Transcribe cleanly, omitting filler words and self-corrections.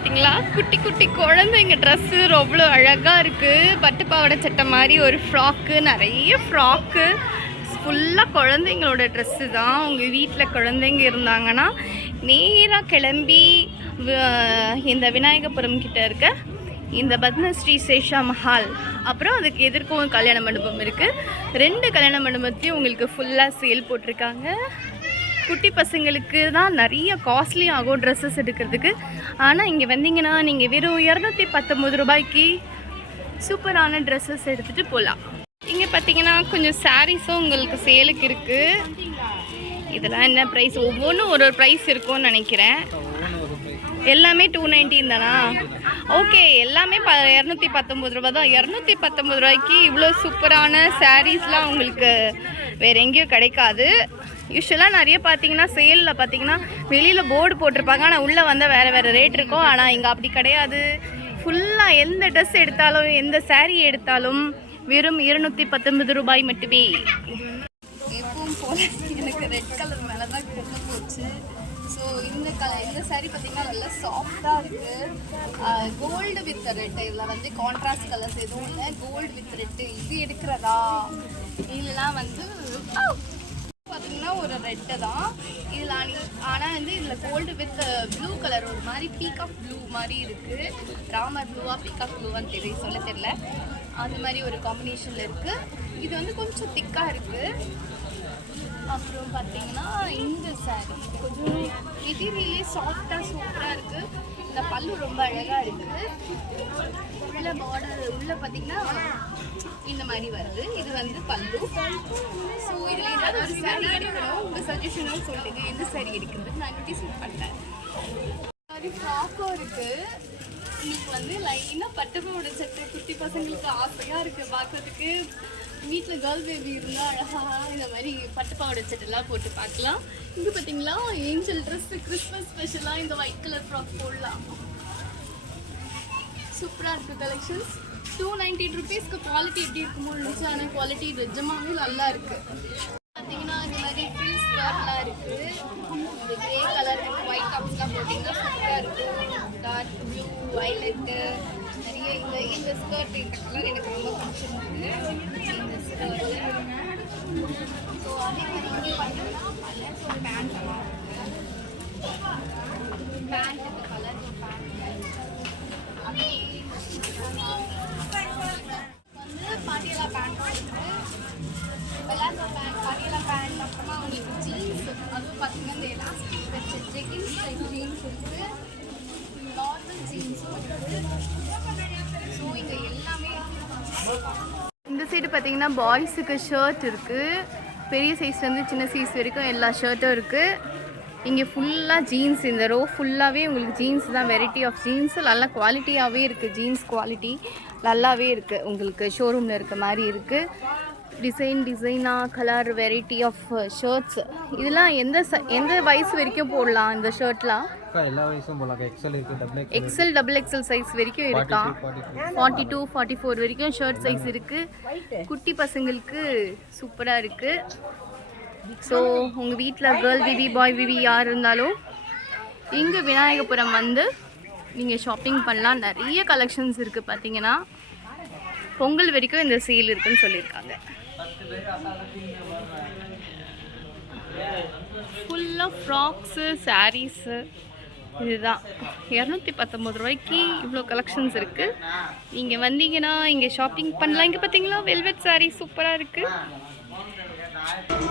பார்த்தீங்களா? குட்டி குட்டி குழந்தைங்க ட்ரெஸ்ஸு அவ்வளோ அழகாக இருக்குது. பட்டு பாவாடை சட்டை மாதிரி ஒரு ஃப்ராக்கு, நிறைய ஃப்ராக்கு, ஃபுல்லாக குழந்தைங்களோட ட்ரெஸ்ஸு தான். உங்கள் வீட்டில் குழந்தைங்க இருந்தாங்கன்னா நேராக கிளம்பி இந்த விநாயகபுரம் கிட்ட இருக்க இந்த பத்மஸ்ரீ சேஷா மஹால், அப்புறம் அதுக்கு எதிர்க்கவும் கல்யாண மண்டபம் இருக்குது. 2 கல்யாண மண்டபத்தையும் உங்களுக்கு ஃபுல்லாக சேல் போட்டிருக்காங்க. குட்டி பசங்களுக்கு தான் நிறைய காஸ்ட்லி ஆகும் ட்ரெஸ்ஸஸ் எடுக்கிறதுக்கு. ஆனால் இங்கே வந்தீங்கன்னா நீங்கள் வெறும் 219 ரூபாய்க்கு சூப்பரான ட்ரெஸ்ஸஸ் எடுத்துகிட்டு போகலாம். இங்கே பார்த்தீங்கன்னா கொஞ்சம் சாரீஸும் உங்களுக்கு சேலுக்கு இருக்குது. இதெல்லாம் என்ன ப்ரைஸ்? ஒவ்வொன்றும் ஒரு ப்ரைஸ் இருக்கும்னு நினைக்கிறேன். எல்லாமே 219 தானா? ஓகே, எல்லாமே 219 ரூபா தான். 219 ரூபாய்க்கு இவ்வளோ சூப்பரான சாரீஸ்லாம் உங்களுக்கு வேறு எங்கேயும் கிடைக்காது. யூஸ்வலாக நிறைய பார்த்தீங்கன்னா சேலில் பார்த்தீங்கன்னா வெளியில் போர்டு போட்டிருப்பாங்க, ஆனால் உள்ளே வந்தால் வேறு ரேட் இருக்கும். ஆனால் இங்கே அப்படி கிடையாது. ஃபுல்லாக எந்த ட்ரெஸ் எடுத்தாலும் எந்த சாரீ எடுத்தாலும் வெறும் 219 ரூபாய் மட்டுமே. எப்பவும் போல் எனக்கு ரெட் கலர் மேலே தான் கொண்டு போச்சு. ஸோ இந்த சாரீ பார்த்திங்கன்னா நல்லா சாஃப்டாக இருக்குது. கோல்டு வித் ரெட்டு, இதில் வந்து கான்ட்ராஸ்ட் கலர்ஸ் எதுவும் இல்லை. கோல்டு வித் ரெட்டு இது எடுக்கிறதா இதெல்லாம் வந்து பார்த்தீங்கன்னா ஒரு ரெட்டு தான் இதில். ஆனால் வந்து இதில் கோல்டு வித் ப்ளூ கலர், ஒரு மாதிரி பீகாக் ப்ளூ மாதிரி இருக்குது. ராமர் ப்ளூவா பீகாக் ப்ளூவான்னு சொல்ல தெரியல. அந்த மாதிரி ஒரு காம்பினேஷனில் இருக்குது. இது வந்து கொஞ்சம் திக்காக இருக்குது. அப்புறம் பார்த்தீங்கன்னா இந்த சாரீ கொஞ்சம் மெட்டீரியலே சாஃப்டாக சூப்பராக இருக்குது. இந்த பல்லு ரொம்ப அழகாக இருக்குது. உள்ள பார்டர் உள்ளே பார்த்தீங்கன்னா இந்த மாதிரி வருது. இது வந்து பல்லு. ஸோ இதில் ஏதாவது ஒரு சாரீ எடுக்கணும், உங்கள் சஜஷனும் சொல்லுங்கள் எந்த சாரீ எடுக்கிறது. நான் நோட்டீஸ் பண்ணேன். மாதிரி ஃப்ராக்கும் இருக்குது. இன்னைக்கு வந்து லைனாக பட்டுப்பாவோட சட்டை குட்டி பசங்களுக்கு ஆசையாக இருக்குது பார்க்கறதுக்கு. வீட்டில் கேர்ள் பேபி இருந்தால் அழகாக இந்த மாதிரி பட்டுப்பாவோட சட்டைலாம் போட்டு பார்க்கலாம். இங்கே பார்த்தீங்களா ஏஞ்சல் ட்ரெஸ்ஸு, கிறிஸ்மஸ் ஸ்பெஷலாக இந்த ஒயிட் கலர் ஃப்ராக் போடலாம். சூப்பராக இருக்குது கலெக்ஷன்ஸ். 219 ருபீஸ்க்கு குவாலிட்டி எப்படி இருக்குமோ இருந்துச்சு, ஆனால் குவாலிட்டி நிஜமாவே நல்லா இருக்குது. பார்த்தீங்கன்னா இந்த மாதிரி ஃபில் ஸ்கர்ட்லாம் இருக்குது. இந்த கிரே கலர் ஒயிட் டாப்ஸ்லாம் போட்டிங்கன்னா சூப்பராக இருக்குது. டார்க் ப்ளூ, வயலட்டு, நிறைய இந்த ஸ்கர்ட், இந்த கலர் எனக்கு ரொம்ப பிடிச்சிருந்தது. இந்த ஸ்கர்ட்டு. ஸோ அதே மாதிரி இங்கே பார்த்தீங்கன்னா கலர்ஸ் ஒரு பேண்ட் எல்லாம் இருக்குது. பேண்ட் இந்த கலர் பேண்ட் அப்படி வந்து பாட்டியலா பேண்ட் இருக்குது. வெளாசோ பேண்ட், பாட்டியலா பேண்ட், அப்புறமா உங்களுக்கு ஜீன்ஸ், அதுவும் பார்த்தீங்கன்னா இந்த எலாஸ்டிக் வச்சு ஜெகின்ஸ் டைப் ஜீன்ஸ் இருக்குது. நார்மல் ஜீன்ஸும் இருக்குது. ஸோ இங்கே எல்லாமே இந்த சைடு பார்த்தீங்கன்னா பாய்ஸுக்கு ஷர்ட் இருக்குது. பெரிய சைஸ்லேருந்து சின்ன சைஸ் வரைக்கும் எல்லா ஷர்ட்டும் இருக்குது. இங்கே ஃபுல்லாக ஜீன்ஸ், இந்த ரோ ஃபுல்லாகவே உங்களுக்கு ஜீன்ஸ் தான். வெரைட்டி ஆஃப் ஜீன்ஸ் நல்லா குவாலிட்டியாகவே இருக்குது. ஜீன்ஸ் குவாலிட்டி நல்லாவே இருக்குது. உங்களுக்கு ஷோரூமில் இருக்க மாதிரி இருக்குது. டிசைனாக கலர் வெரைட்டி ஆஃப் ஷர்ட்ஸ். இதெல்லாம் எந்த வயசு வரைக்கும் போடலாம் இந்த ஷர்ட்லாம்? எல்லா வயசும் போடலாம். எக்ஸல் டபுள் எக்ஸல் சைஸ் வரைக்கும் இருக்கா? 42 44 வரைக்கும் ஷர்ட் சைஸ் இருக்குது. குட்டி பசங்களுக்கு சூப்பராக இருக்குது. ஸோ உங்கள் வீட்டில் கேர்ள் பேபி பாய் பேபி யார் இருந்தாலும் இங்கே விநாயகபுரம் வந்து நீங்கள் ஷாப்பிங் பண்ணலாம். நிறைய கலெக்ஷன்ஸ் இருக்குது. பார்த்தீங்கன்னா பொங்கல் வரைக்கும் இந்த சேல் இருக்குன்னு சொல்லியிருக்காங்க. ஃபுல்லாக ஃப்ராக்ஸு, சாரீஸு, இதுதான் 219 ரூபாய்க்கு இவ்வளோ கலெக்ஷன்ஸ் இருக்குது. நீங்கள் வந்தீங்கன்னா இங்கே ஷாப்பிங் பண்ணலாம். இங்கே பார்த்தீங்களா வெல்வெட் சாரீ சூப்பராக இருக்குது.